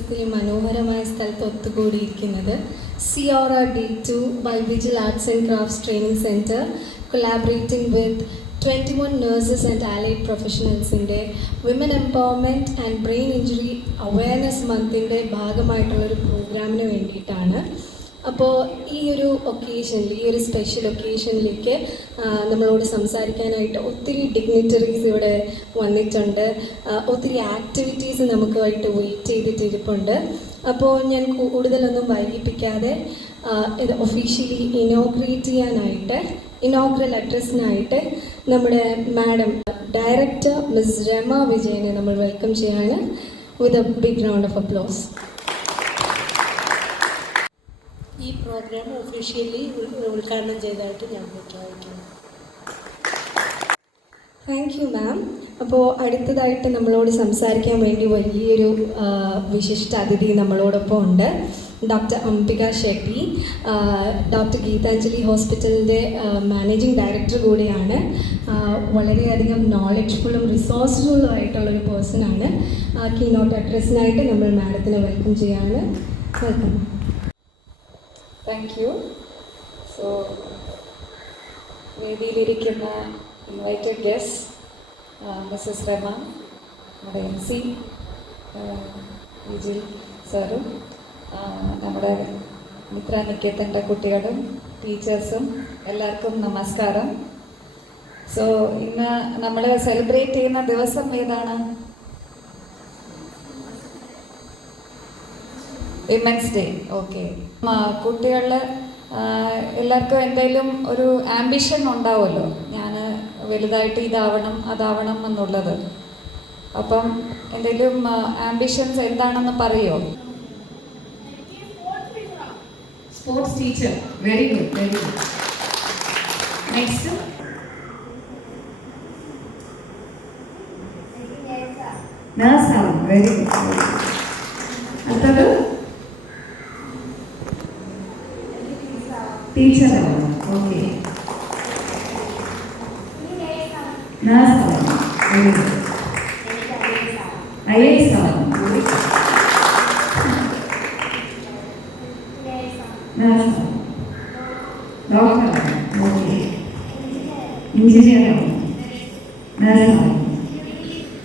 ഇത്രയും മനോഹരമായ സ്ഥലത്ത് ഒത്തുകൂടിയിരിക്കുന്നത് Sierra D2 by Vigil Arts and Crafts Training Center, collaborating with 21 nurses and allied professionals-ന്റെ women empowerment and brain injury awareness മന്തിൻ്റെ ഭാഗമായിട്ടുള്ളൊരു പ്രോഗ്രാമിന് വേണ്ടിയിട്ടാണ്. അപ്പോൾ ഈ ഒരു ഒക്കേഷനിൽ, ഈ ഒരു സ്പെഷ്യൽ ഒക്കേഷനിലേക്ക് നമ്മളോട് സംസാരിക്കാനായിട്ട് ഒത്തിരി ഡിഗ്നിറ്ററീസ് ഇവിടെ വന്നിട്ടുണ്ട്. ഒത്തിരി ആക്ടിവിറ്റീസ് നമുക്കായിട്ട് വെയിറ്റ് ചെയ്തിട്ടിരിപ്പുണ്ട്. അപ്പോൾ ഞാൻ കൂടുതലൊന്നും വൈകിപ്പിക്കാതെ ഇത് ഒഫീഷ്യലി ഇനോഗ്രൽ അഡ്രസ്സിനായിട്ട് നമ്മുടെ മാഡം ഡയറക്ടർ മിസ് രമ വിജയനെ നമ്മൾ വെൽക്കം ചെയ്യാണ് with a big round of applause. ഈ പ്രോഗ്രാം ഒഫീഷ്യലി ഉദ്ഘാടനം ചെയ്തതായിട്ട് ഞാൻ പ്രഖ്യാപിക്കുന്നു. Thank you ma'am. അപ്പോൾ അടുത്തതായിട്ട് നമ്മളോട് സംസാരിക്കാൻ വേണ്ടി വലിയൊരു വിശിഷ്ട അതിഥി നമ്മളോടൊപ്പം ഉണ്ട്. ഡോക്ടർ അംബിക ഷെട്ടി, ഡോക്ടർ ഗീതാഞ്ജലി ഹോസ്പിറ്റലിൻ്റെ മാനേജിംഗ് ഡയറക്ടർ കൂടിയാണ്. വളരെയധികം നോളജ്ഫുള്ളും റിസോഴ്സ്ഫുള്ളും ആയിട്ടുള്ളൊരു പേഴ്സണാണ്. കീനോട്ട് അഡ്രസ്സിനായിട്ട് നമ്മൾ മാഡത്തിനെ വെൽക്കം ചെയ്യാണ്. വെൽക്കം. Thank you. സോ വേദിയിലിരിക്കുന്ന ഇൻവൈറ്റഡ് ഗസ്റ്റ് മിസ്സസ് രമ, നമ്മുടെ MC വിജിൽ സാറും, നമ്മുടെ മിത്ര നിക്കേതൻ്റെ കുട്ടികളും ടീച്ചേഴ്സും എല്ലാവർക്കും നമസ്കാരം. സോ ഇന്ന് നമ്മൾ സെലിബ്രേറ്റ് ചെയ്യുന്ന ദിവസം ഏതാണ്? Women's day. ഓക്കെ. കുട്ടികളിൽ എല്ലാവർക്കും എന്തെങ്കിലും ഒരു ആംബിഷൻ ഉണ്ടാവുമല്ലോ, ഞാൻ വലുതായിട്ട് ഇതാവണം അതാവണം എന്നുള്ളത്. അപ്പം എന്തെങ്കിലും ആംബിഷൻസ് എന്താണെന്ന് പറയുമോ? Sports teacher. Very good, very good. Next നഴ്സാണ്. Very good. അടുത്തത് ടീച്ചറാണ്. ഓക്കെ. നഴ്സാണ്. Very good. IAS ആണ്. നഴ്സാണ്. ഡോക്ടറാണ്. ഓക്കെ. എഞ്ചിനീയറാണ്. നഴ്സാണ്.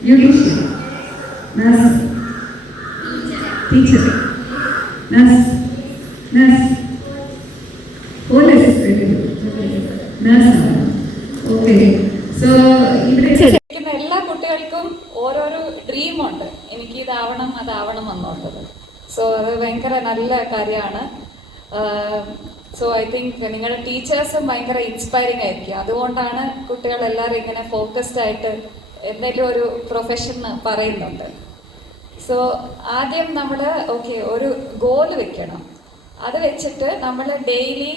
Beautician. Nurse. Teacher. Nurse. Nurse. Police. നഴ്സാണ്. ഓക്കെ. സോ ഇവിടെ എല്ലാ കുട്ടികൾക്കും ഓരോരോ ഡ്രീമുണ്ട്, എനിക്ക് ഇതാവണം അതാവണം എന്നുള്ളത്. സോ അത് ഭയങ്കര നല്ല കാര്യമാണ്. സോ ഐ തിങ്ക് നിങ്ങളുടെ ടീച്ചേഴ്സും ഭയങ്കര ഇൻസ്പയറിംഗ് ആയിരിക്കും. അതുകൊണ്ടാണ് കുട്ടികളെല്ലാവരും ഇങ്ങനെ ഫോക്കസ്ഡ് ആയിട്ട് എന്തെങ്കിലും ഒരു പ്രൊഫഷൻ പറയുന്നുണ്ട്. സോ ആദ്യം നമ്മൾ ഒരു ഗോൾ വെക്കണം. അത് വെച്ചിട്ട് നമ്മൾ ഡെയിലി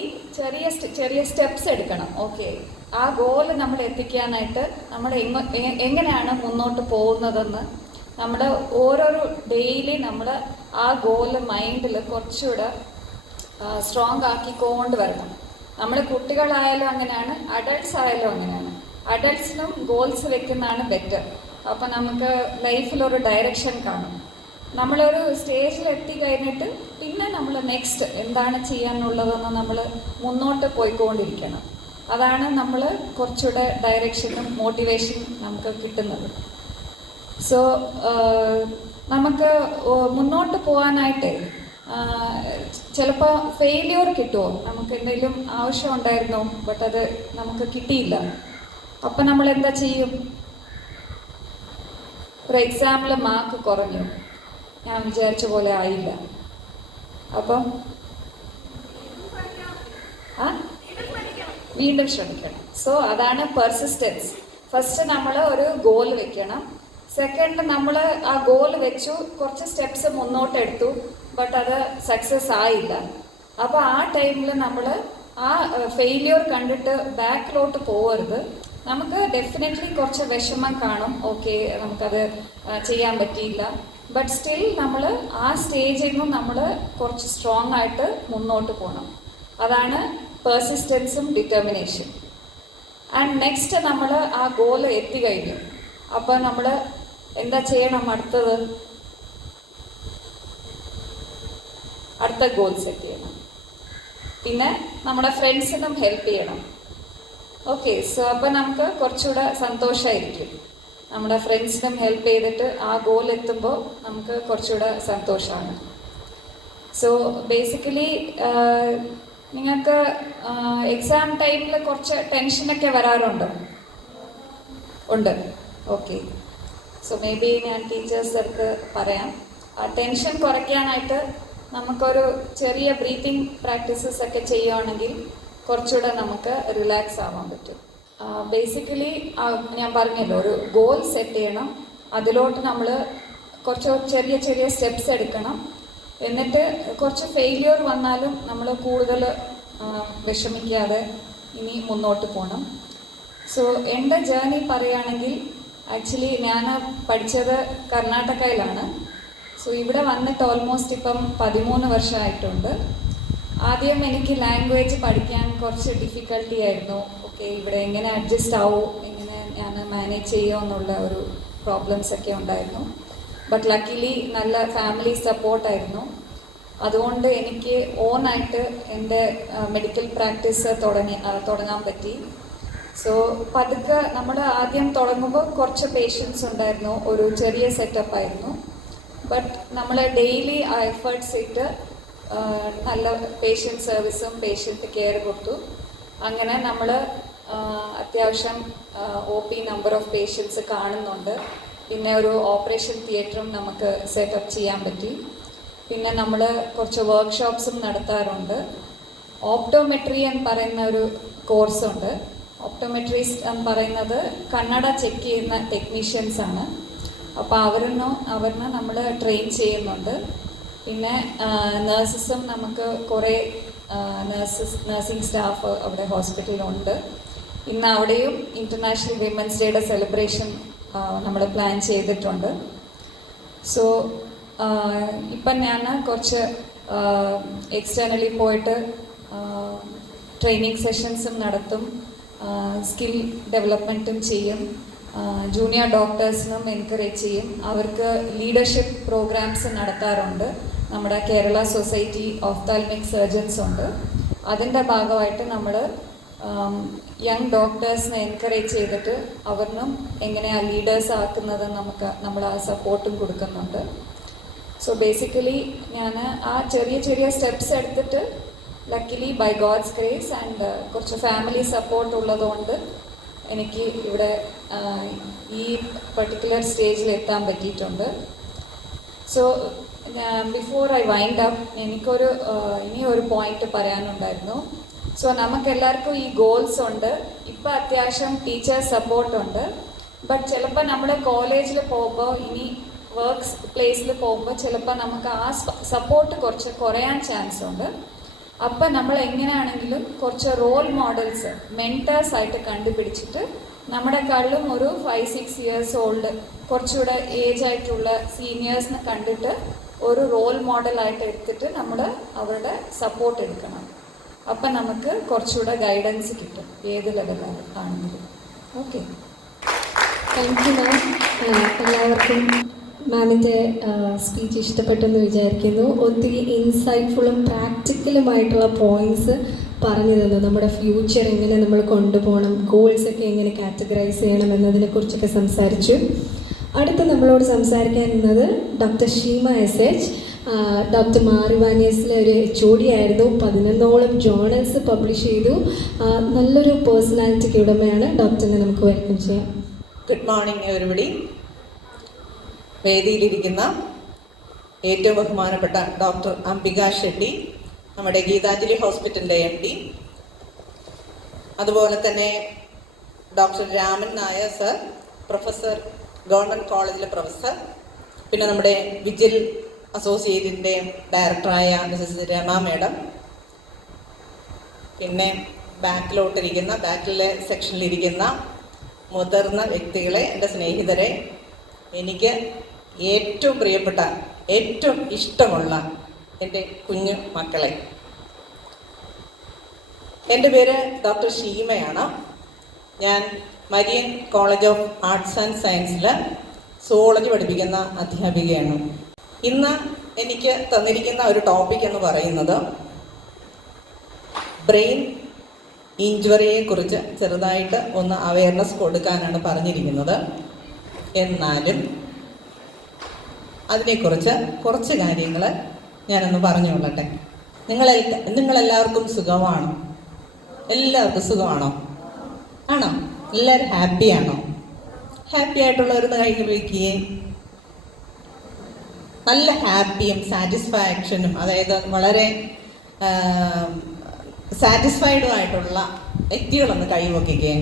ചെറിയ സ്റ്റെപ്സ് എടുക്കണം. ആ ഗോല് നമ്മൾ എത്തിക്കാനായിട്ട് നമ്മൾ എങ്ങനെയാണ് മുന്നോട്ട് പോകുന്നതെന്ന് നമ്മൾ ഓരോരോ ഡെയിലി നമ്മൾ ആ ഗോല് മൈൻഡിൽ കുറച്ചുകൂടെ സ്ട്രോങ് ആക്കിക്കൊണ്ട് വരണം. നമ്മൾ കുട്ടികളായാലും അങ്ങനെയാണ്, അഡൾട്ട്സ് ആയാലും അങ്ങനെയാണ്. അഡൾട്ട്സിനും ഗോൾസ് വെക്കുന്നതാണ് ബെറ്റർ. അപ്പം നമുക്ക് ലൈഫിലൊരു ഡയറക്ഷൻ കാണും. നമ്മളൊരു സ്റ്റേജിൽ എത്തി കഴിഞ്ഞിട്ട് പിന്നെ നമ്മൾ നെക്സ്റ്റ് എന്താണ് ചെയ്യാനുള്ളതെന്ന് നമ്മൾ മുന്നോട്ട് പോയിക്കൊണ്ടിരിക്കണം. അതാണ് നമ്മൾ കുറച്ചുകൂടെ ഡയറക്ഷനും മോട്ടിവേഷൻ നമുക്ക് കിട്ടുന്നത്. സോ നമുക്ക് മുന്നോട്ട് പോകാനായിട്ട് ചിലപ്പോൾ ഫെയിലിയർ കിട്ടുമോ, നമുക്ക് എന്തെങ്കിലും ആവശ്യമുണ്ടായിരുന്നോ ബട്ട് അത് നമുക്ക് കിട്ടിയില്ല. അപ്പം നമ്മൾ എന്താ ചെയ്യും? ഒരു എക്സാമിൽ മാർക്ക് കുറഞ്ഞു, ഞാൻ വിചാരിച്ച പോലെ ആയില്ല. അപ്പം വീണ്ടും ശ്രമിക്കണം. സോ അതാണ് പെർസിസ്റ്റൻസ്. ഫസ്റ്റ് നമ്മൾ ഒരു ഗോൾ വെക്കണം. സെക്കൻഡ്, നമ്മൾ ആ ഗോൾ വെച്ചു, കുറച്ച് സ്റ്റെപ്സ് മുന്നോട്ടെടുത്തു, ബട്ട് അത് സക്സസ് ആയില്ല. അപ്പോൾ ആ ടൈമിൽ നമ്മൾ ആ ഫെയിലിയർ കണ്ടിട്ട് ബാക്കിലോട്ട് പോകരുത്. നമുക്ക് ഡെഫിനറ്റ്ലി കുറച്ച് വിഷമം കാണും, നമുക്കത് ചെയ്യാൻ പറ്റിയില്ല. ബട്ട് സ്റ്റിൽ നമ്മൾ ആ സ്റ്റേജിൽ നിന്നും നമ്മൾ കുറച്ച് സ്ട്രോങ് ആയിട്ട് മുന്നോട്ട് പോകണം. അതാണ് പെർസിസ്റ്റൻസും ഡിറ്റർമിനേഷൻ. ആൻഡ് നെക്സ്റ്റ് നമ്മൾ ആ ഗോൾ എത്തിക്കഴിഞ്ഞു. അപ്പോൾ നമ്മൾ എന്താ ചെയ്യണം? അടുത്തത് അടുത്ത ഗോൾ സെറ്റ് ചെയ്യണം. പിന്നെ നമ്മുടെ ഫ്രണ്ട്സിനും ഹെൽപ്പ് ചെയ്യണം. ഓക്കെ, സോ അപ്പം നമുക്ക് കുറച്ചുകൂടെ സന്തോഷമായിരിക്കും. നമ്മുടെ ഫ്രണ്ട്സിനും ഹെൽപ്പ് ചെയ്തിട്ട് ആ ഗോൾ എത്തുമ്പോൾ നമുക്ക് കുറച്ചുകൂടെ സന്തോഷമാണ്. സോ ബേസിക്കലി നിങ്ങൾക്ക് എക്സാം ടൈമിൽ കുറച്ച് ടെൻഷനൊക്കെ വരാറുണ്ടോ? ഉണ്ട്. ഓക്കെ, സോ മേ ബി ഞാൻ ടീച്ചേഴ്സ് അടുത്ത് പറയാം. ആ ടെൻഷൻ കുറയ്ക്കാനായിട്ട് നമുക്കൊരു ചെറിയ ബ്രീത്തിങ് പ്രാക്ടീസസ് ഒക്കെ ചെയ്യുകയാണെങ്കിൽ കുറച്ചുകൂടെ നമുക്ക് റിലാക്സ് ആവാൻ പറ്റും. ബേസിക്കലി ഞാൻ പറഞ്ഞല്ലോ, ഒരു ഗോൾ സെറ്റ് ചെയ്യണം. അതിലോട്ട് നമ്മൾ കുറച്ച് ചെറിയ ചെറിയ സ്റ്റെപ്സ് എടുക്കണം. എന്നിട്ട് കുറച്ച് ഫെയിലിയർ വന്നാലും നമ്മൾ കൂടുതൽ വിഷമിക്കാതെ ഇനി മുന്നോട്ട് പോകണം. സോ എൻ്റെ ജേർണി പറയുകയാണെങ്കിൽ, ആക്ച്വലി ഞാൻ പഠിച്ചത് കർണാടകയിലാണ്. സോ ഇവിടെ വന്നിട്ട് ഓൾമോസ്റ്റ് ഇപ്പം 13 വർഷമായിട്ടുണ്ട്. ആദ്യം എനിക്ക് ലാംഗ്വേജ് പഠിക്കാൻ കുറച്ച് ഡിഫിക്കൽട്ടി ആയിരുന്നു. ഓക്കെ, ഇവിടെ എങ്ങനെ അഡ്ജസ്റ്റ് ആവും, എങ്ങനെ ഞാൻ മാനേജ് ചെയ്യുമോ ഒരു പ്രോബ്ലംസ് ഒക്കെ ഉണ്ടായിരുന്നു. ബട്ട് ലക്കിലി നല്ല ഫാമിലി സപ്പോർട്ടായിരുന്നു. അതുകൊണ്ട് എനിക്ക് ഓണായിട്ട് എൻ്റെ മെഡിക്കൽ പ്രാക്ടീസ് തുടങ്ങാൻ പറ്റി. സോ പതുക്കെ നമ്മൾ ആദ്യം തുടങ്ങുമ്പോൾ കുറച്ച് പേഷ്യൻസ് ഉണ്ടായിരുന്നു, ഒരു ചെറിയ സെറ്റപ്പ് ആയിരുന്നു. ബട്ട് നമ്മൾ ഡെയിലി ആ എഫേർട്സ് ഇട്ട് നല്ല പേഷ്യൻ്റ് സർവീസും പേഷ്യൻ്റ് കെയർ കൊടുത്തു. അങ്ങനെ നമ്മൾ അത്യാവശ്യം OP നമ്പർ ഓഫ് പേഷ്യൻസ് കാണുന്നുണ്ട്. പിന്നെ ഒരു ഓപ്പറേഷൻ തിയേറ്ററും നമുക്ക് സെറ്റപ്പ് ചെയ്യാൻ പറ്റി. പിന്നെ നമ്മൾ കുറച്ച് വർക്ക്ഷോപ്സും നടത്താറുണ്ട്. ഓപ്റ്റോമെട്രി എന്ന് പറയുന്ന ഒരു കോഴ്സുണ്ട്. ഓപ്റ്റോമെട്രിസ്റ്റ് എന്ന് പറയുന്നത് കണ്ണട ചെക്ക് ചെയ്യുന്ന ടെക്നീഷ്യൻസ് ആണ്. അപ്പോൾ അവരിനെ നമ്മൾ ട്രെയിൻ ചെയ്യുന്നുണ്ട്. പിന്നെ നേഴ്സസും നമുക്ക് കുറേ നഴ്സിംഗ് സ്റ്റാഫ് അവിടെ ഹോസ്പിറ്റലിലുണ്ട്. ഇന്ന് അവിടെയും ഇൻ്റർനാഷണൽ വിമൻസ് ഡേയുടെ സെലിബ്രേഷൻ നമ്മൾ പ്ലാൻ ചെയ്തിട്ടുണ്ട്. സോ ഇപ്പം ഞാൻ കുറച്ച് എക്സ്റ്റേണലി പോയിട്ട് ട്രെയിനിങ് സെഷൻസും നടത്തും, സ്കിൽ ഡെവലപ്മെൻറ്റും ചെയ്യും, ജൂനിയർ ഡോക്ടേഴ്സിനും എൻകറേജ് ചെയ്യും. അവർക്ക് ലീഡർഷിപ്പ് പ്രോഗ്രാംസ് നടത്താറുണ്ട്. നമ്മുടെ കേരള സൊസൈറ്റി ഓഫ്താൽമിക് സർജൻസ് ഉണ്ട്. അതിൻ്റെ ഭാഗമായിട്ട് നമ്മൾ യങ് ഡോക്ടേഴ്സിനെ എൻകറേജ് ചെയ്തിട്ട് അവരിനും എങ്ങനെയാണ് ലീഡേഴ്സ് ആക്കുന്നത് നമ്മൾ ആ സപ്പോർട്ടും കൊടുക്കുന്നുണ്ട്. സോ ബേസിക്കലി ഞാൻ ആ ചെറിയ ചെറിയ സ്റ്റെപ്സ് എടുത്തിട്ട് luckily by God's grace and കുറച്ച് ഫാമിലി സപ്പോർട്ട് ഉള്ളതുകൊണ്ട് എനിക്ക് ഇവിടെ ഈ പർട്ടിക്കുലർ സ്റ്റേജിൽ എത്താൻ പറ്റിയിട്ടുണ്ട്. So before I wind up ഇനി ഒരു പോയിന്റ് പറയാനുണ്ടായിരുന്നു. സോ നമുക്കെല്ലാവർക്കും ഈ ഗോൾസ് ഉണ്ട്. ഇപ്പം അത്യാവശ്യം ടീച്ചേഴ്സ് സപ്പോർട്ടുണ്ട്. ബട്ട് ചിലപ്പോൾ നമ്മൾ കോളേജിൽ പോകുമ്പോൾ, ഇനി വർക്ക്സ് പ്ലേസിൽ പോകുമ്പോൾ ചിലപ്പോൾ നമുക്ക് ആ സപ്പോർട്ട് കുറച്ച് കുറയാൻ ചാൻസ് ഉണ്ട്. അപ്പം നമ്മൾ എങ്ങനെയാണെങ്കിലും കുറച്ച് റോൾ മോഡൽസ്, മെൻറ്റേഴ്സ് ആയിട്ട് കണ്ടുപിടിച്ചിട്ട് നമ്മുടെക്കാളിലും ഒരു 5-6 ഇയേഴ്സ് ഓൾഡ്, കുറച്ചുകൂടെ ഏജ് ആയിട്ടുള്ള സീനിയേഴ്സിനെ കണ്ടിട്ട് ഒരു റോൾ മോഡലായിട്ട് എടുത്തിട്ട് നമ്മൾ അവരുടെ സപ്പോർട്ട് എടുക്കണം. അപ്പം നമുക്ക് കുറച്ചുകൂടെ ഗൈഡൻസ് കിട്ടും ഏത് ലെവലാണെങ്കിലും. Okay, thank you ma'am. എല്ലാവർക്കും മാമിൻ്റെ സ്പീച്ച് ഇഷ്ടപ്പെട്ടെന്ന് വിചാരിക്കുന്നു. ഒത്തിരി ഇൻസൈറ്റ്ഫുള്ളും പ്രാക്ടിക്കലുമായിട്ടുള്ള പോയിൻറ്റ്സ് പറഞ്ഞു തന്നു. നമ്മുടെ ഫ്യൂച്ചർ എങ്ങനെ നമ്മൾ കൊണ്ടുപോകണം, ഗോൾസൊക്കെ എങ്ങനെ കാറ്റഗറൈസ് ചെയ്യണം എന്നതിനെക്കുറിച്ചൊക്കെ സംസാരിച്ചു. അടുത്ത് നമ്മളോട് സംസാരിക്കാനുള്ളത് ഡോക്ടർ ഷീമ SH. ഡോക്ടർ മാറിവാനിയസിലെ ഒരു HOD ആയിരുന്നു. 11ഓളം ജേർണൽസ് പബ്ലിഷ് ചെയ്തു. നല്ലൊരു പേഴ്സണാലിറ്റിക്ക് ഉടമയാണ്. ഡോക്ടറിനെ നമുക്ക് വെൽക്കം ചെയ്യാം. Good morning everybody. വേദിയിലിരിക്കുന്ന ഏറ്റവും ബഹുമാനപ്പെട്ട ഡോക്ടർ അംബിക ഷെട്ടി, നമ്മുടെ ഗീതാഞ്ജലി ഹോസ്പിറ്റലിൻ്റെ MD, അതുപോലെ തന്നെ doctor Raman Nair sir, professor, government കോളേജിലെ പ്രൊഫസർ, പിന്നെ നമ്മുടെ വിജിൽ അസോസിയേറ്റിൻ്റെ ഡയറക്ടറായ മിസസ് രമ മേഡം, പിന്നെ ബാക്കിലെ സെക്ഷനിലിരിക്കുന്ന മുതിർന്ന വ്യക്തികളെ, എൻ്റെ സ്നേഹിതരെ, എനിക്ക് ഏറ്റവും പ്രിയപ്പെട്ട, ഏറ്റവും ഇഷ്ടമുള്ള എൻ്റെ കുഞ്ഞു മക്കളെ. എൻ്റെ പേര് ഡോക്ടർ ഷീമയാണ്. ഞാൻ Marian college of arts and സയൻസിൽ സുവോളജി പഠിപ്പിക്കുന്ന അധ്യാപികയാണ്. ഇന്ന് എനിക്ക് തന്നിരിക്കുന്ന ഒരു ടോപ്പിക് എന്ന് പറയുന്നത് ബ്രെയിൻ ഇഞ്ചുറിയെ കുറിച്ച് ചെറുതായിട്ട് ഒന്ന് അവയർനെസ് കൊടുക്കാനാണ് പറഞ്ഞിരിക്കുന്നത്. എന്നാലും അതിനെക്കുറിച്ച് കുറച്ച് കാര്യങ്ങൾ ഞാനൊന്ന് പറഞ്ഞു കൊള്ളട്ടെ. നിങ്ങളെല്ലാവർക്കും സുഖമാണോ? എല്ലാവർക്കും സുഖമാണോ? ആണോ? എല്ലാവരും ഹാപ്പിയാണോ? ഹാപ്പി ആയിട്ടുള്ളവരൊന്ന് കഴിഞ്ഞ് വയ്ക്കുകയെ. നല്ല ഹാപ്പിയും സാറ്റിസ്ഫാക്ഷനും, അതായത് വളരെ സാറ്റിസ്ഫൈഡും ആയിട്ടുള്ള വ്യക്തികളൊന്ന് കൈവയ്ക്കുകയെ.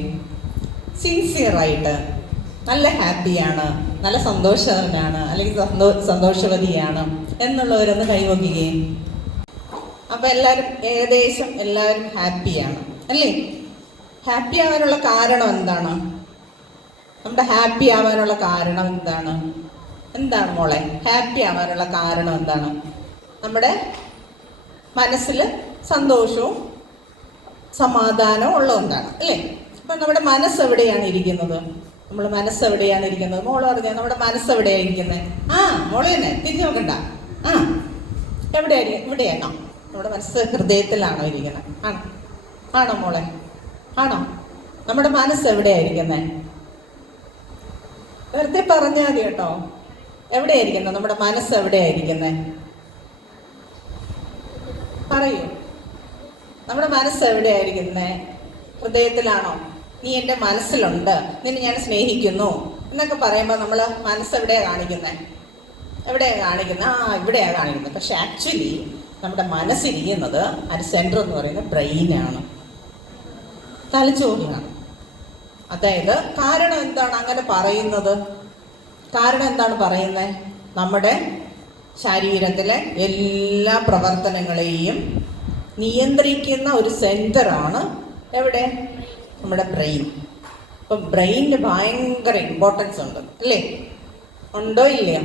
സിൻസിയറായിട്ട് നല്ല ഹാപ്പിയാണ്, നല്ല സന്തോഷവാനാണ്, അല്ലെങ്കിൽ സന്തോഷവതിയാണ് എന്നുള്ളവരൊന്ന് കൈവയ്ക്കുകയെ. അപ്പം ഏകദേശം എല്ലാവരും ഹാപ്പിയാണ് അല്ലേ? ഹാപ്പി ആവാനുള്ള കാരണം എന്താണ്? നമ്മുടെ ഹാപ്പി ആവാനുള്ള കാരണം എന്താണ്? എന്താണ് മോളെ ഹാപ്പി ആവാനുള്ള കാരണം എന്താണ്? നമ്മുടെ മനസ്സിൽ സന്തോഷവും സമാധാനവും ഉള്ളതുകൊണ്ടാണ് അല്ലേ? അപ്പം നമ്മുടെ മനസ്സ് എവിടെയാണ് ഇരിക്കുന്നത്? നമ്മൾ മനസ്സ് എവിടെയാണ് ഇരിക്കുന്നത്? മോള് പറഞ്ഞാൽ നമ്മുടെ മനസ്സ് എവിടെയാണ് ഇരിക്കുന്നത്? ആ മോളെ തന്നെ തിരിഞ്ഞു നോക്കണ്ട. ആ എവിടെയായിരിക്കും? ഇവിടെയാണോ? നമ്മുടെ മനസ്സ് ഹൃദയത്തിലാണോ ഇരിക്കുന്നത്? ആണോ? ആണോ മോളെ? ആണോ? നമ്മുടെ മനസ്സ് എവിടെയായിരിക്കുന്നത്? വെറുതെ പറഞ്ഞാൽ മതി കേട്ടോ. എവിടെയായിരിക്കുന്നത്? നമ്മുടെ മനസ്സ് എവിടെയായിരിക്കുന്നത്? പറയൂ. നമ്മുടെ മനസ്സ് എവിടെയായിരിക്കുന്നത്? ഹൃദയത്തിലാണോ? നീ എൻ്റെ മനസ്സിലുണ്ട്, നിന്നെ ഞാൻ സ്നേഹിക്കുന്നു എന്നൊക്കെ പറയുമ്പോൾ നമ്മൾ മനസ്സ് എവിടെയാണ് കാണിക്കുന്നത്? എവിടെയാണ് കാണിക്കുന്നത്? ആ ഇവിടെയാണ് കാണിക്കുന്നത്. പക്ഷെ ആക്ച്വലി നമ്മുടെ മനസ്സിരിക്കുന്നത് ഒരു സെൻറ്റർ എന്ന് പറയുന്നത് ബ്രെയിനാണ്, തലച്ചോറിനാണ്. അതായത് കാരണം എന്താണ് അങ്ങനെ പറയുന്നത്? കാരണം എന്താണ് പറയുന്നത്? നമ്മുടെ ശരീരത്തിലെ എല്ലാ പ്രവർത്തനങ്ങളെയും നിയന്ത്രിക്കുന്ന ഒരു സെൻറ്ററാണ് എവിടെ? നമ്മുടെ ബ്രെയിൻ. അപ്പം ബ്രെയിനിന് ഭയങ്കര ഇമ്പോർട്ടൻസ് ഉണ്ട് അല്ലേ? ഉണ്ടോ ഇല്ലയോ?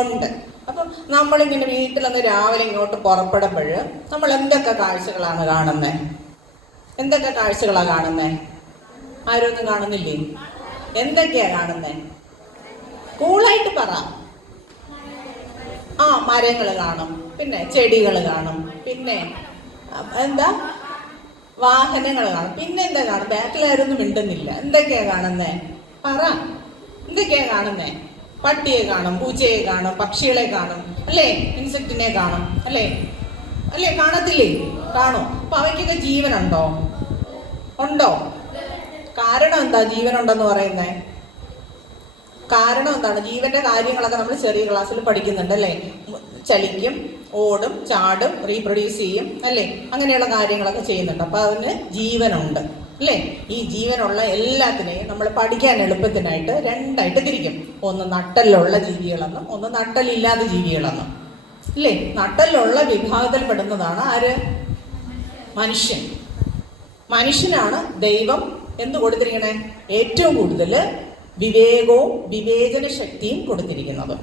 ഉണ്ട്. അപ്പം നമ്മളിങ്ങനെ വീട്ടിലൊന്ന് രാവിലെ ഇങ്ങോട്ട് പുറപ്പെടുമ്പോൾ നമ്മൾ എന്തൊക്കെ കാഴ്ചകളാണ് കാണുന്നത്? എന്തൊക്കെ കാഴ്ചകളാണ് കാണുന്നത്? ആരും ഒന്നും കാണുന്നില്ലേ? എന്തൊക്കെയാ കാണുന്നത്? കൂളായിട്ട് പറ. ആ മരങ്ങൾ കാണും, പിന്നെ ചെടികൾ കാണും, പിന്നെ എന്താ വാഹനങ്ങൾ കാണും, പിന്നെ എന്താ കാണും? ബാക്കിലാരൊന്നും മിണ്ടുന്നില്ല. എന്തൊക്കെയാ കാണുന്നേ? പറ. എന്തൊക്കെയാ കാണുന്നേ? പട്ടിയെ കാണും, പൂച്ചയെ കാണും, പക്ഷികളെ കാണും അല്ലേ? ഇൻസെക്റ്റിനെ കാണും അല്ലേ? അല്ലേ? കാണത്തില്ലേ? കാണും. അപ്പൊ അവയ്ക്കൊക്കെ ജീവനുണ്ടോ? ഉണ്ടോ? കാരണം എന്താ ജീവനുണ്ടെന്ന് പറയുന്നേ? കാരണം എന്താണ്? ജീവന്റെ കാര്യങ്ങളൊക്കെ നമ്മൾ ചെറിയ ക്ലാസ്സിൽ പഠിക്കുന്നുണ്ട് അല്ലേ? ചലിക്കും, ഓടും, ചാടും, റീപ്രൊഡ്യൂസ് ചെയ്യും അല്ലേ? അങ്ങനെയുള്ള കാര്യങ്ങളൊക്കെ ചെയ്യുന്നുണ്ട്. അപ്പൊ അതിന് ജീവനുണ്ട് അല്ലേ? ഈ ജീവനുള്ള എല്ലാത്തിനെയും നമ്മൾ പഠിക്കാൻ എളുപ്പത്തിനായിട്ട് രണ്ടായിട്ട് തിരിക്കും. ഒന്ന് നട്ടലുള്ള ജീവികളെന്നും ഒന്ന് നട്ടലില്ലാത്ത ജീവികളെന്നും അല്ലേ? നട്ടലുള്ള വിഭാഗത്തിൽപ്പെടുന്നതാണ് ആര്? മനുഷ്യൻ. മനുഷ്യനാണ് ദൈവം എന്ത് കൊടുത്തിരിക്കണേ? ഏറ്റവും കൂടുതൽ വിവേകവും വിവേചന ശക്തിയും കൊടുത്തിരിക്കുന്നത്.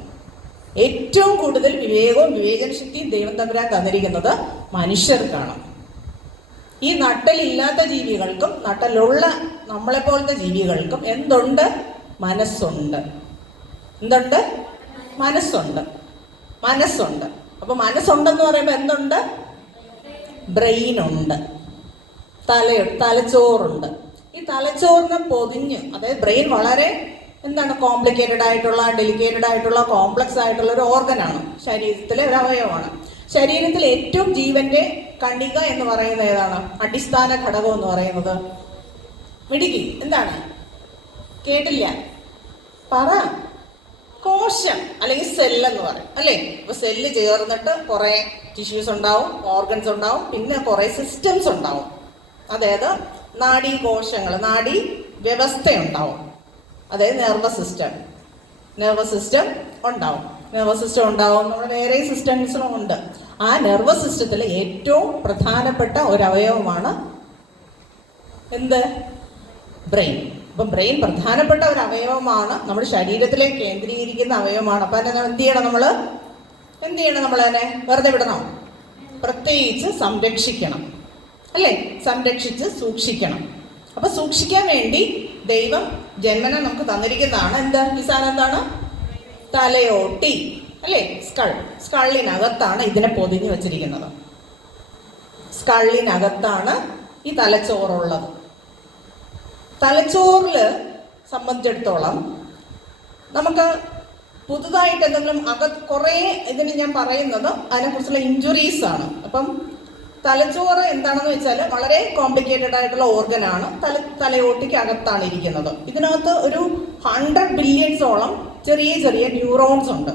ഏറ്റവും കൂടുതൽ വിവേകവും വിവേചന ശക്തിയും ദൈവം തമ്പുരാൻ തന്നിരിക്കുന്നത് മനുഷ്യർക്കാണ്. ഈ നട്ടലില്ലാത്ത ജീവികൾക്കും നട്ടലുള്ള നമ്മളെപ്പോലത്തെ ജീവികൾക്കും എന്തുണ്ട്? മനസ്സുണ്ട്. എന്തുണ്ട്? മനസ്സുണ്ട്. മനസ്സുണ്ട്. അപ്പൊ മനസ്സുണ്ടെന്ന് പറയുമ്പോൾ എന്തുണ്ട്? ബ്രെയിനുണ്ട്, തലച്ചോറുണ്ട്. ഈ തലച്ചോറിനെ പൊതിഞ്ഞ്, അതായത് ബ്രെയിൻ വളരെ എന്താണ് കോംപ്ലിക്കേറ്റഡ് ആയിട്ടുള്ള, ഡെലിക്കേറ്റഡ് ആയിട്ടുള്ള, കോംപ്ലക്സ് ആയിട്ടുള്ള ഒരു ഓർഗനാണ്, ശരീരത്തിലെ ഒരു അവയവമാണ്. ശരീരത്തിൽ ഏറ്റവും ജീവന്റെ കണിക എന്ന് പറയുന്നത് ഏതാണ്? അടിസ്ഥാന ഘടകം എന്ന് പറയുന്നത് മിടുക്കി എന്താണ്? കേട്ടില്ല, പറ. കോശം അല്ലെങ്കിൽ സെല്ലെന്ന് പറയും അല്ലേ? അപ്പൊ സെല്ല് ചേർന്നിട്ട് കുറെ ടിഷ്യൂസ് ഉണ്ടാവും, ഓർഗൻസ് ഉണ്ടാവും, പിന്നെ കുറെ സിസ്റ്റംസ് ഉണ്ടാവും. അതായത് നാഡീ കോശങ്ങൾ, നാഡീ വ്യവസ്ഥ ഉണ്ടാവും. അതായത് നെർവസ് സിസ്റ്റം ഉണ്ടാവും. നമ്മുടെ വേറെ സിസ്റ്റംസും ഉണ്ട്. ആ നെർവസ് സിസ്റ്റത്തിലെ ഏറ്റവും പ്രധാനപ്പെട്ട ഒരു അവയവമാണ് എന്ത്? ബ്രെയിൻ. അപ്പം ബ്രെയിൻ പ്രധാനപ്പെട്ട ഒരു അവയവമാണ്, നമ്മുടെ ശരീരത്തിലെ കേന്ദ്രീകരിക്കുന്ന അവയവമാണ്. അപ്പം അതിനെ എന്ത് ചെയ്യണം? നമ്മൾ അതിനെ വെറുതെ വിടണോ? പ്രത്യേകിച്ച് സംരക്ഷിക്കണം അല്ലേ? സംരക്ഷിച്ച് സൂക്ഷിക്കണം. അപ്പൊ സൂക്ഷിക്കാൻ വേണ്ടി ദൈവം ജന്മന നമുക്ക് തന്നിരിക്കുന്നതാണ് എന്ത്? ഈ സാധനം എന്താണ്? തലയോട്ടി അല്ലേ? സ്കള്ളിനകത്താണ് ഇതിനെ പൊതിഞ്ഞു വച്ചിരിക്കുന്നത്. സ്കള്ളിനകത്താണ് ഈ തലച്ചോറുള്ളത്. തലച്ചോറിൽ സംബന്ധിച്ചിടത്തോളം നമുക്ക് പുതുതായിട്ട് എന്തെങ്കിലും കുറേ ഇതിന് ഞാൻ പറയുന്നത് അതിനെക്കുറിച്ചുള്ള ഇഞ്ചുറീസ് ആണ്. അപ്പം തലച്ചോറ് എന്താണെന്ന് വെച്ചാൽ വളരെ കോംപ്ലിക്കേറ്റഡ് ആയിട്ടുള്ള ഓർഗനാണ്. തലയോട്ടിക്ക് അകത്താണ് ഇരിക്കുന്നത്. ഇതിനകത്ത് ഒരു 100 ബില്യൺസോളം ചെറിയ ചെറിയ ന്യൂറോൺസ് ഉണ്ട്,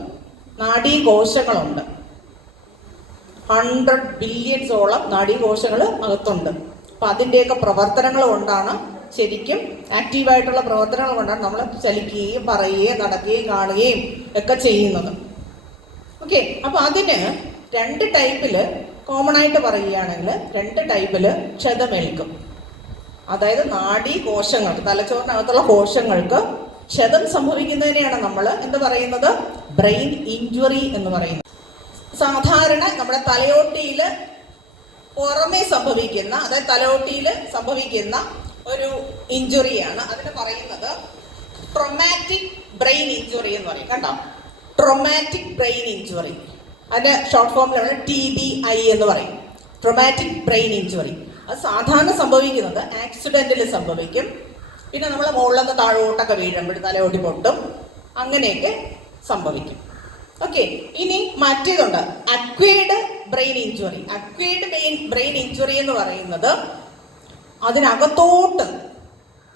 നാഡീകോശങ്ങളുണ്ട്. 100 ബില്യൺസോളം നാഡീകോശങ്ങൾ അകത്തുണ്ട്. അപ്പം അതിൻ്റെയൊക്കെ പ്രവർത്തനങ്ങൾ കൊണ്ടാണ്, ശരിക്കും ആക്റ്റീവായിട്ടുള്ള പ്രവർത്തനങ്ങൾ കൊണ്ടാണ് നമ്മൾ ചലിക്കുകയും പറയുകയും നടക്കുകയും കാണുകയും ഒക്കെ ചെയ്യുന്നത്. ഓക്കെ, അപ്പോൾ അതിന് 2 ടൈപ്പിൽ കോമൺ ആയിട്ട് പറയുകയാണെങ്കിൽ 2 ടൈപ്പിൽ ക്ഷതമേൽക്കും. അതായത് നാഡീകോശങ്ങൾക്ക്, തലച്ചോറിനകത്തുള്ള കോശങ്ങൾക്ക് ക്ഷതം സംഭവിക്കുന്നതിനെയാണ് നമ്മൾ എന്ത് പറയുന്നത്? ബ്രെയിൻ ഇഞ്ചുറി എന്ന് പറയുന്നത്. സാധാരണ നമ്മുടെ തലയോട്ടിയിൽ പുറമേ സംഭവിക്കുന്ന, അതായത് തലയോട്ടിയിൽ സംഭവിക്കുന്ന ഒരു ഇഞ്ചുറിയാണ്. അതിന് പറയുന്നത് ട്രോമാറ്റിക് ബ്രെയിൻ ഇഞ്ചുറി എന്ന് പറയും. കണ്ടോ? Traumatic brain injury. അതിൻ്റെ ഷോർട്ട് ഫോമിലാണ് TBI എന്ന് പറയും, ട്രോമാറ്റിക് ബ്രെയിൻ ഇഞ്ചുറി. അത് സാധാരണ സംഭവിക്കുന്നത് ആക്സിഡൻറ്റിൽ സംഭവിക്കും. പിന്നെ നമ്മൾ മുകളിൽ നിന്ന് താഴോട്ടൊക്കെ വീഴുമ്പോൾ തലയോട്ടി പൊട്ടും, അങ്ങനെയൊക്കെ സംഭവിക്കും. ഓക്കെ, ഇനി മറ്റേതുണ്ട് acquired brain injury. Acquired brain injury എന്ന് പറയുന്നത് അതിനകത്തോട്ട്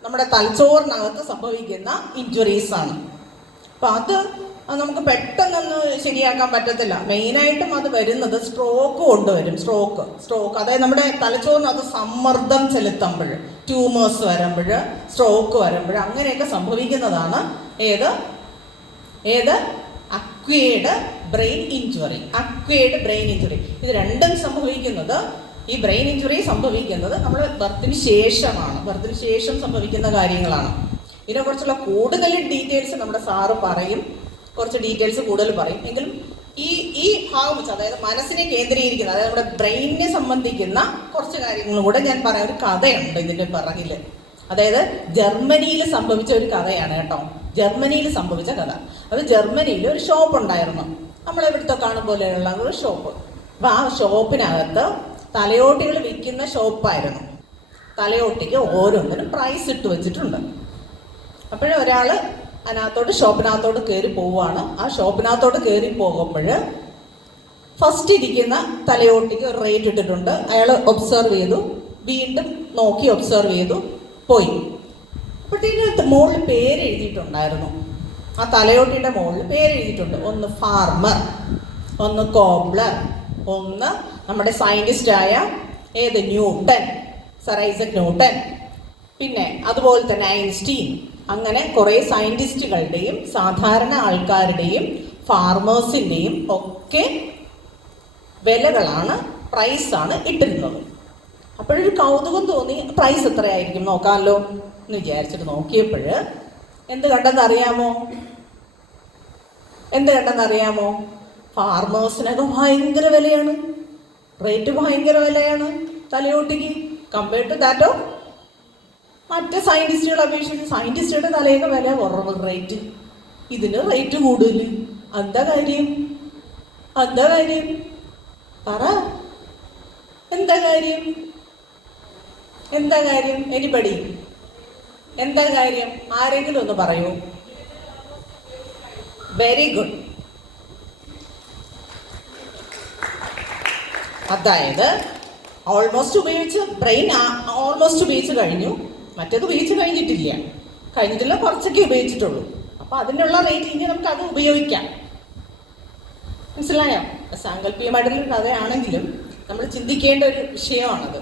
നമ്മുടെ തലച്ചോറിനകത്ത് സംഭവിക്കുന്ന ഇഞ്ചുറീസ് ആണ്. അപ്പം അത് നമുക്ക് ശരിയാക്കാൻ പറ്റത്തില്ല. മെയിനായിട്ടും അത് വരുന്നത് സ്ട്രോക്ക് കൊണ്ടുവരും. സ്ട്രോക്ക് അതായത് നമ്മുടെ തലച്ചോറിനകത്ത് സമ്മർദ്ദം ചെലുത്തുമ്പോൾ, ട്യൂമേഴ്സ് വരുമ്പോൾ, സ്ട്രോക്ക് വരുമ്പോൾ അങ്ങനെയൊക്കെ സംഭവിക്കുന്നതാണ് ഏത് അക്വയർഡ് ബ്രെയിൻ ഇഞ്ചുറി. ഇത് രണ്ടും സംഭവിക്കുന്നത്, ഈ ബ്രെയിൻ ഇഞ്ചുറി സംഭവിക്കുന്നത് നമ്മൾ ബർത്തിന് ശേഷം സംഭവിക്കുന്ന കാര്യങ്ങളാണ്. ഇതിനെക്കുറിച്ചുള്ള കൂടുതൽ ഡീറ്റെയിൽസ് നമ്മുടെ സാറ് പറയും, കുറച്ച് ഡീറ്റെയിൽസ് കൂടുതൽ പറയും. എങ്കിലും ഈ ഭാഗം വെച്ച്, അതായത് മനസ്സിനെ കേന്ദ്രീകരിക്കുന്ന, അതായത് നമ്മുടെ ബ്രെയിനിനെ സംബന്ധിക്കുന്ന കുറച്ച് കാര്യങ്ങളും കൂടെ ഞാൻ പറയാം. ഒരു കഥയുണ്ട് ഇതിൻ്റെ പിറകിൽ. അതായത് ജർമ്മനിയിൽ സംഭവിച്ച ഒരു കഥയാണ് കേട്ടോ. ജർമ്മനിയിൽ സംഭവിച്ച കഥ. അത് ജർമ്മനിയിൽ ഒരു ഷോപ്പ് ഉണ്ടായിരുന്നു, നമ്മളെവിടുത്തെ കാണും പോലെയുള്ള ഒരു ഷോപ്പ്. അപ്പം ആ ഷോപ്പിനകത്ത് തലയോട്ടികൾ വിൽക്കുന്ന ഷോപ്പായിരുന്നു. തലയോട്ടിക്ക് ഓരോന്നിനും പ്രൈസ് ഇട്ട് വെച്ചിട്ടുണ്ട്. അപ്പോഴേ ഒരാൾ ഷോപ്പിനകത്തോട്ട് കയറി പോവുകയാണ്. ആ ഷോപ്പിനകത്തോട്ട് കയറി പോകുമ്പോൾ ഫസ്റ്റ് ഇരിക്കുന്ന തലയോട്ടിക്ക് ഒരു റേറ്റ് ഇട്ടിട്ടുണ്ട്. അയാൾ ഒബ്സർവ് ചെയ്തു, വീണ്ടും നോക്കി ഒബ്സർവ് ചെയ്തു, പോയി. അപ്പോഴത്തേക്ക് മുകളിൽ പേര് എഴുതിയിട്ടുണ്ടായിരുന്നു. ആ തലയോട്ടിയുടെ മുകളിൽ പേര് എഴുതിയിട്ടുണ്ട്. ഒന്ന് ഫാർമർ, ഒന്ന് കോബ്ലർ, ഒന്ന് നമ്മുടെ സയൻറ്റിസ്റ്റായ ന്യൂട്ടൺ, സർ ഐസക് ന്യൂട്ടൺ, പിന്നെ അതുപോലെ തന്നെ ഐൻസ്റ്റീൻ. അങ്ങനെ കുറേ സയൻറ്റിസ്റ്റുകളുടെയും സാധാരണ ആൾക്കാരുടെയും ഫാർമേഴ്സിൻ്റെയും ഒക്കെ വിലകളാണ്, പ്രൈസാണ് ഇട്ടിരുന്നത്. അപ്പോഴൊരു കൗതുകം തോന്നി, പ്രൈസ് എത്രയായിരിക്കും നോക്കാമല്ലോ എന്ന് വിചാരിച്ചിട്ട് നോക്കിയപ്പോൾ എന്ത് കണ്ടെന്നറിയാമോ? ഫാർമേഴ്സിനൊക്കെ ഭയങ്കര വിലയാണ്, റേറ്റ് ഭയങ്കര വിലയാണ് തലയോട്ടിക്ക്. കമ്പയർഡ് ടു ദാറ്റ് ഓഫ് മറ്റ് സയൻറ്റിസ്റ്റുകളെ അപേക്ഷിച്ച് സയൻറ്റിസ്റ്റുകളുടെ തലയൊക്കെ വില കുറവ്, റേറ്റ്. ഇതിന് റേറ്റ് കൂടുതൽ. എന്താ കാര്യം? പറ, എന്താ കാര്യം? എനിബഡി? എന്താ കാര്യം? ആരെങ്കിലും ഒന്ന് പറയൂ. Very good. അതായത് ബ്രെയിൻ ഓൾമോസ്റ്റ് ഉപയോഗിച്ച് കഴിഞ്ഞു, മറ്റേത് കഴിഞ്ഞിട്ടില്ല, കുറച്ചൊക്കെ ഉപയോഗിച്ചിട്ടുള്ളൂ. അപ്പോൾ അതിനുള്ള റേറ്റ് ഇനി നമുക്ക് അത് ഉപയോഗിക്കാം. മനസ്സിലായോ? സാങ്കല്പികമായിട്ടുള്ള കഥയാണെങ്കിലും നമ്മൾ ചിന്തിക്കേണ്ട ഒരു വിഷയമാണത്.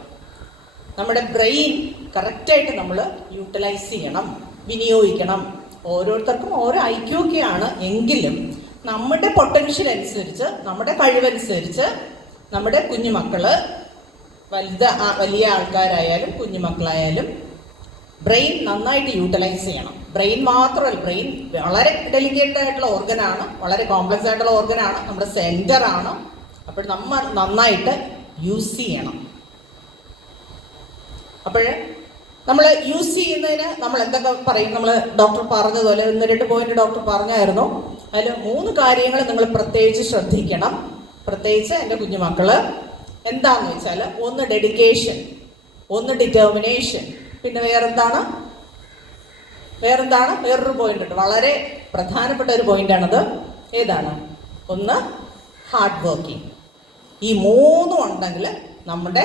നമ്മുടെ ബ്രെയിൻ കറക്റ്റായിട്ട് നമ്മൾ യൂട്ടിലൈസ് ചെയ്യണം, വിനിയോഗിക്കണം. ഓരോരുത്തർക്കും ഓരോ ഐക്യൊക്കെയാണ്, എങ്കിലും നമ്മുടെ പൊട്ടൻഷ്യൽ അനുസരിച്ച്, നമ്മുടെ കഴിവനുസരിച്ച് നമ്മുടെ കുഞ്ഞുമക്കൾ, വലിയ ആൾക്കാരായാലും കുഞ്ഞുമക്കളായാലും ബ്രെയിൻ നന്നായിട്ട് യൂട്ടിലൈസ് ചെയ്യണം. ബ്രെയിൻ മാത്രമല്ല, ബ്രെയിൻ വളരെ ഡെലിക്കേറ്റ് ആയിട്ടുള്ള ഓർഗനാണ്, വളരെ കോംപ്ലക്സ് ആയിട്ടുള്ള ഓർഗനാണ്, നമ്മുടെ സെൻറ്ററാണ്. അപ്പോൾ നമ്മൾ നന്നായിട്ട് യൂസ് ചെയ്യണം. അപ്പോൾ നമ്മൾ യൂസ് ചെയ്യുന്നതിന് നമ്മൾ എന്തൊക്കെ പറയും? നമ്മൾ ഡോക്ടർ പറഞ്ഞതുപോലെ 1-2 പോയിന്റ് ഡോക്ടർ പറഞ്ഞായിരുന്നു. അതിൽ 3 കാര്യങ്ങൾ നിങ്ങൾ പ്രത്യേകിച്ച് ശ്രദ്ധിക്കണം. പ്രത്യേകിച്ച് എൻ്റെ കുഞ്ഞുമക്കള് എന്താണെന്ന് വെച്ചാൽ, ഒന്ന് ഡെഡിക്കേഷൻ, ഒന്ന് ഡിറ്റർമിനേഷൻ, പിന്നെ വേറൊരു പോയിന്റ് ഉണ്ട്, വളരെ പ്രധാനപ്പെട്ട ഒരു പോയിന്റാണത്. ഏതാണ്? ഒന്ന് ഹാർഡ് വർക്കിംഗ്. ഈ 3 ഉണ്ടെങ്കിൽ നമ്മുടെ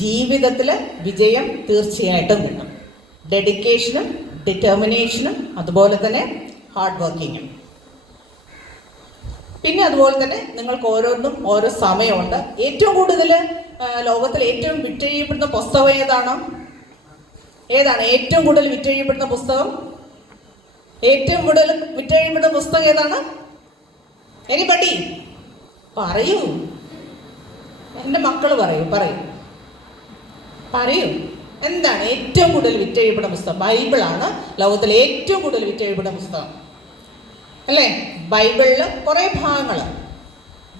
ജീവിതത്തിൽ വിജയം തീർച്ചയായിട്ടും കിട്ടും. ഡെഡിക്കേഷനും ഡിറ്റർമിനേഷനും അതുപോലെ തന്നെ ഹാർഡ് വർക്കിങ്ങും. പിന്നെ അതുപോലെ തന്നെ നിങ്ങൾക്ക് ഓരോന്നും ഓരോ സമയമുണ്ട്. ഏറ്റവും കൂടുതൽ ലോകത്തിൽ ഏറ്റവും വിറ്റഴിയപ്പെടുന്ന പുസ്തകം ഏതാണ്? ഏറ്റവും കൂടുതൽ വിറ്റഴിയപ്പെടുന്ന പുസ്തകം? ഏറ്റവും കൂടുതൽ വിറ്റഴിയപ്പെടുന്ന പുസ്തകം ഏതാണ്? എനിബഡി പറയൂ. എൻ്റെ മക്കൾ പറയൂ. എന്താണ് ഏറ്റവും കൂടുതൽ വിറ്റഴിയപ്പെടുന്ന പുസ്തകം? ബൈബിളാണ് ലോകത്തിലെ ഏറ്റവും കൂടുതൽ വിറ്റഴിയപ്പെടുന്ന പുസ്തകം, അല്ലേ? ബൈബിളിൽ കുറേ ഭാഗങ്ങൾ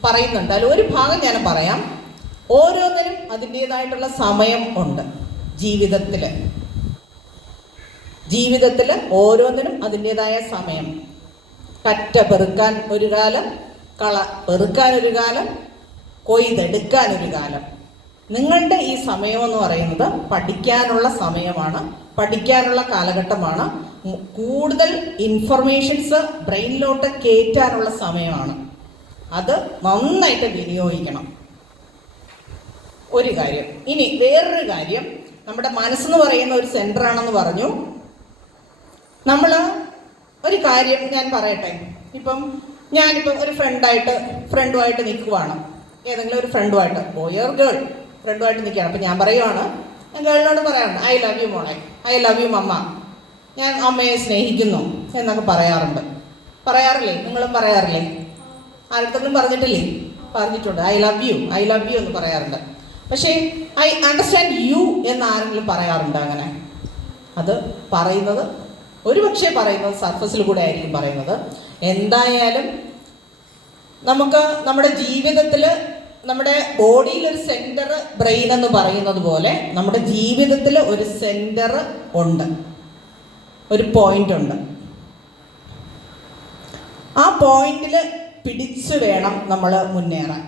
പറയുന്നുണ്ട്. അതിൽ ഒരു ഭാഗം ഞാൻ പറയാം. ഓരോന്നിനും അതിൻ്റേതായിട്ടുള്ള സമയം ഉണ്ട്. ജീവിതത്തിൽ ഓരോന്നിനും അതിൻ്റേതായ സമയം. കറ്റ പെറുക്കാൻ ഒരു കാലം, കള പെറുക്കാൻ ഒരു കാലം, കൊയ്തെടുക്കാൻ ഒരു കാലം. നിങ്ങളുടെ ഈ സമയമെന്ന് പറയുന്നത് പഠിക്കാനുള്ള സമയമാണ്, പഠിക്കാനുള്ള കാലഘട്ടമാണ്, കൂടുതൽ ഇൻഫർമേഷൻസ് ബ്രെയിനിലോട്ട് കയറ്റാനുള്ള സമയമാണ്. അത് നന്നായിട്ട് വിനിയോഗിക്കണം. ഒരു കാര്യം. ഇനി വേറൊരു കാര്യം, നമ്മുടെ മനസ്സെന്ന് പറയുന്ന ഒരു സെൻറ്ററാണെന്ന് പറഞ്ഞു. നമ്മൾ ഒരു കാര്യം ഞാൻ പറയട്ടെ. ഞാനിപ്പം ഒരു ഫ്രണ്ടുമായിട്ട് നിൽക്കുവാണ്, ഏതെങ്കിലും ഒരു ഫ്രണ്ടുമായിട്ട്, ബോയ് ഓർ ഗേൾ ഫ്രണ്ടുമായിട്ട് നിൽക്കുകയാണ്. അപ്പം ഞാൻ പറയുവാണ്, ഞാൻ ഗേളിനോട് പറയാറുണ്ട്, ഐ ലവ് യു മോളെ, ഐ ലവ് യു മമ്മ, ഞാൻ അമ്മയെ സ്നേഹിക്കുന്നു എന്നൊക്കെ പറയാറില്ലേ? നിങ്ങളും പറയാറില്ലേ? ആർക്കെങ്കിലും പറഞ്ഞിട്ടുണ്ട്. ഐ ലവ് യു എന്ന് പറയാറുണ്ട്. പക്ഷേ ഐ അണ്ടർസ്റ്റാൻഡ് യു എന്ന് ആരെങ്കിലും പറയാറുണ്ട്? അങ്ങനെ അത് പറയുന്നത് ഒരുപക്ഷെ പറയുന്നത് സർഫസിൽ കൂടെ ആയിരിക്കും പറയുന്നത്. എന്തായാലും നമുക്ക് നമ്മുടെ ജീവിതത്തിൽ, നമ്മുടെ ബോഡിയിൽ ഒരു സെൻറ്റർ ബ്രെയിൻ എന്ന് പറയുന്നത് പോലെ നമ്മുടെ ജീവിതത്തിൽ ഒരു സെൻറ്റർ ഉണ്ട്, ഒരു പോയിന്റ് ഉണ്ട്. ആ പോയിന്റിൽ പിടിച്ചു വേണം നമ്മൾ മുന്നേറാൻ.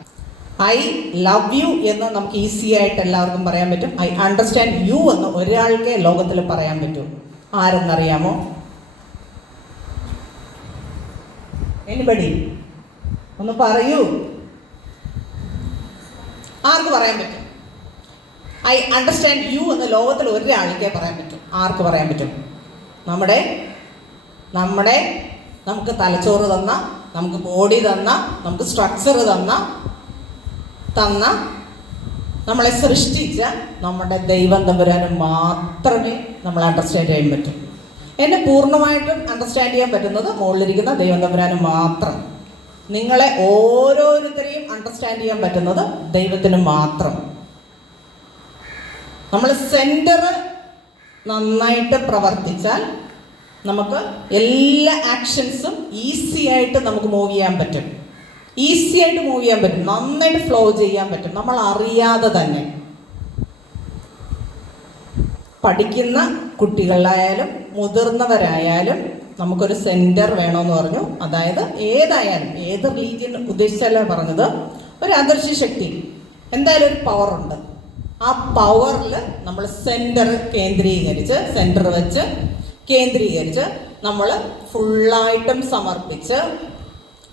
ഐ ലവ് യു എന്ന് നമുക്ക് ഈസി ആയിട്ട് എല്ലാവർക്കും പറയാൻ പറ്റും. ഐ അണ്ടർസ്റ്റാൻഡ് യു എന്ന് ഒരാൾക്കേ ലോകത്തിൽ പറയാൻ പറ്റൂ. ആരെന്നറിയാമോ? എനിബഡി ഒന്ന് പറയൂ. ആർക്ക് പറയാൻ പറ്റും? ഐ അണ്ടർസ്റ്റാൻഡ് യു എന്ന് ലോകത്തിൽ ഒരാൾക്കേ പറയാൻ പറ്റും. ആർക്ക് പറയാൻ പറ്റും? നമുക്ക് തലച്ചോറ് തന്ന, നമുക്ക് ബോഡി തന്ന, നമുക്ക് സ്ട്രക്ചർ തന്ന നമ്മളെ സൃഷ്ടിച്ച നമ്മുടെ ദൈവം തമ്പുരാന് മാത്രമേ നമ്മൾ അണ്ടർസ്റ്റാൻഡ് ചെയ്യാൻ പറ്റൂ. എന്നെ പൂർണ്ണമായിട്ടും അണ്ടർസ്റ്റാൻഡ് ചെയ്യാൻ പറ്റുന്നത് മുകളിലിരിക്കുന്ന ദൈവം തമ്പുരാന് മാത്രം. നിങ്ങളെ ഓരോരുത്തരെയും അണ്ടർസ്റ്റാൻഡ് ചെയ്യാൻ പറ്റുന്നത് ദൈവത്തിന് മാത്രം. നമ്മൾ സെൻറ്റർ നന്നായിട്ട് പ്രവർത്തിച്ചാൽ നമുക്ക് എല്ലാ ആക്ഷൻസും ഈസി ആയിട്ട് നമുക്ക് മൂവ് ചെയ്യാൻ പറ്റും. നന്നായിട്ട് ഫ്ലോ ചെയ്യാൻ പറ്റും, നമ്മൾ അറിയാതെ തന്നെ. പഠിക്കുന്ന കുട്ടികളായാലും മുതിർന്നവരായാലും നമുക്കൊരു സെൻറ്റർ വേണമെന്ന് പറഞ്ഞു. അതായത് ഏത് റിലീജിയൻ ഉദ്ദേശിച്ചല്ല പറഞ്ഞത്, ഒരു അദൃശ്യ ശക്തി, എന്തായാലും ഒരു പവറുണ്ട്. ആ പവറിൽ നമ്മൾ സെൻറ്റർ കേന്ദ്രീകരിച്ച് നമ്മൾ ഫുള്ളായിട്ടും സമർപ്പിച്ച്,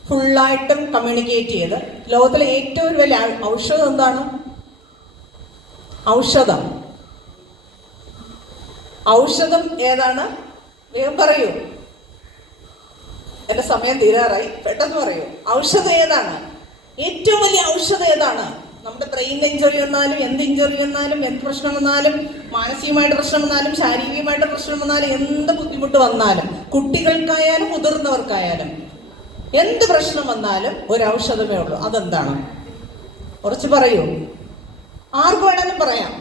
ഫുള്ളായിട്ടും കമ്മ്യൂണിക്കേറ്റ് ചെയ്ത്. ലോകത്തിലെ ഏറ്റവും വലിയ ഔഷധം എന്താണ്? ഔഷധം ഏതാണ്? വേഗം പറയൂ, എൻ്റെ സമയം തീരാറായി, പെട്ടെന്ന് പറയൂ. ഔഷധം ഏതാണ്? ഏറ്റവും വലിയ ഔഷധം ഏതാണ്? നമ്മുടെ ബ്രെയിൻ ഇഞ്ചുറി വന്നാലും, എന്ത് ഇഞ്ചുറി വന്നാലും, എന്ത് പ്രശ്നം വന്നാലും, മാനസികമായിട്ട് പ്രശ്നം വന്നാലും, ശാരീരികമായിട്ട് പ്രശ്നം വന്നാലും, എന്ത് ബുദ്ധിമുട്ട് വന്നാലും, കുട്ടികൾക്കായാലും മുതിർന്നവർക്കായാലും എന്ത് പ്രശ്നം വന്നാലും ഒരു ഔഷധമേ ഉള്ളൂ. അതെന്താണ്? കുറച്ച് പറയൂ. ആർക്ക് വേണമെങ്കിലും പറയാം.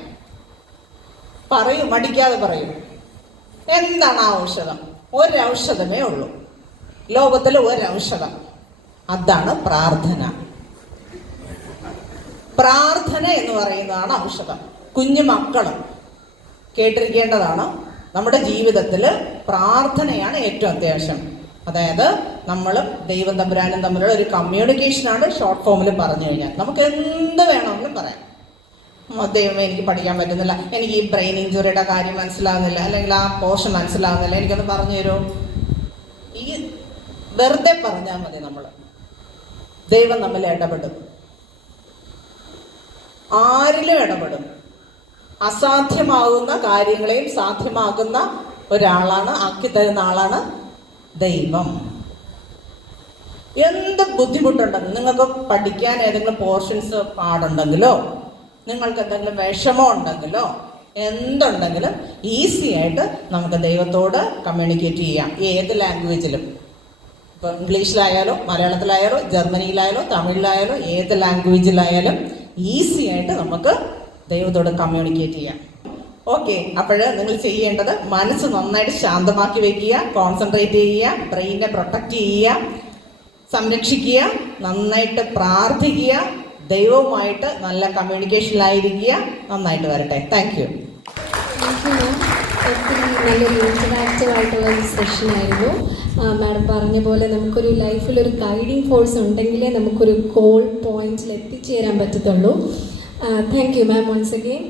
പറയൂ, മടിക്കാതെ പറയൂ. എന്താണ് ആ ഔഷധം? ഒരൗഷധമേ ഉള്ളൂ ലോകത്തിൽ, ഒരൗഷധം. അതാണ് പ്രാർത്ഥന. പ്രാർത്ഥന എന്ന് പറയുന്നതാണ് ഔഷധം. കുഞ്ഞു മക്കളും കേട്ടിരിക്കേണ്ടതാണ്. നമ്മുടെ ജീവിതത്തിൽ പ്രാർത്ഥനയാണ് ഏറ്റവും അത്യാവശ്യം. അതായത് നമ്മളും ദൈവം തമ്പുരാനും തമ്മിലുള്ള ഒരു കമ്മ്യൂണിക്കേഷനാണ് ഷോർട്ട് ഫോമിൽ പറഞ്ഞു കഴിഞ്ഞാൽ. നമുക്ക് എന്ത് വേണമെങ്കിലും പറയാം. ദൈവമേ എനിക്ക് പഠിക്കാൻ പറ്റുന്നില്ല, എനിക്ക് ഈ ബ്രെയിൻ ഇഞ്ചുറിയുടെ കാര്യം മനസ്സിലാകുന്നില്ല, അല്ലെങ്കിൽ ആ പോർഷൻ മനസ്സിലാകുന്നില്ല, എനിക്കൊന്ന് പറഞ്ഞു തരുമോ? ഈ വെറുതെ പറഞ്ഞാൽ മതി. നമ്മൾ ദൈവം തമ്മിൽ ഇടപെടും, ആരിലും ഇടപെടും. അസാധ്യമാകുന്ന കാര്യങ്ങളെയും സാധ്യമാക്കുന്ന ഒരാളാണ്, ആക്കി തരുന്ന ആളാണ് ദൈവം. എന്ത് ബുദ്ധിമുട്ടുണ്ടെങ്കിലും, നിങ്ങൾക്ക് പഠിക്കാൻ ഏതെങ്കിലും പോർഷൻസ് പാടുണ്ടെങ്കിലോ, നിങ്ങൾക്ക് എന്തെങ്കിലും വിഷമം ഉണ്ടെങ്കിലോ, എന്തുണ്ടെങ്കിലും ഈസി ആയിട്ട് നമുക്ക് ദൈവത്തോട് കമ്മ്യൂണിക്കേറ്റ് ചെയ്യാം. ഏത് ലാംഗ്വേജിലും, ഇപ്പോൾ ഇംഗ്ലീഷിലായാലോ മലയാളത്തിലായാലോ ജർമ്മനിയിലായാലോ തമിഴിലായാലോ ഏത് ലാംഗ്വേജിലായാലും ഈസി ആയിട്ട് നമുക്ക് ദൈവത്തോട് കമ്മ്യൂണിക്കേറ്റ് ചെയ്യാം. ഓക്കെ, അപ്പോൾ നിങ്ങൾ ചെയ്യേണ്ടത് മനസ്സ് നന്നായിട്ട് ശാന്തമാക്കി വയ്ക്കുക, കോൺസെൻട്രേറ്റ് ചെയ്യുക, ബ്രെയിനെ പ്രൊട്ടക്റ്റ് ചെയ്യുക, സംരക്ഷിക്കുക, നന്നായിട്ട് പ്രാർത്ഥിക്കുക, ദൈവവുമായിട്ട് നല്ല കമ്മ്യൂണിക്കേഷനിലായിരിക്കുക. നന്നായിട്ട് വരട്ടെ. Thank you. ഒത്തിരി നല്ലൊരു ഇൻറ്ററാക്റ്റീവ് ആയിട്ടുള്ള ഒരു സെഷനായിരുന്നു. മാഡം പറഞ്ഞ പോലെ നമുക്കൊരു ലൈഫിലൊരു ഗൈഡിങ് ഫോഴ്സ് ഉണ്ടെങ്കിലേ നമുക്കൊരു ഗോൾ പോയിന്റിൽ എത്തിച്ചേരാൻ പറ്റത്തുള്ളൂ. Thank you ma'am once again.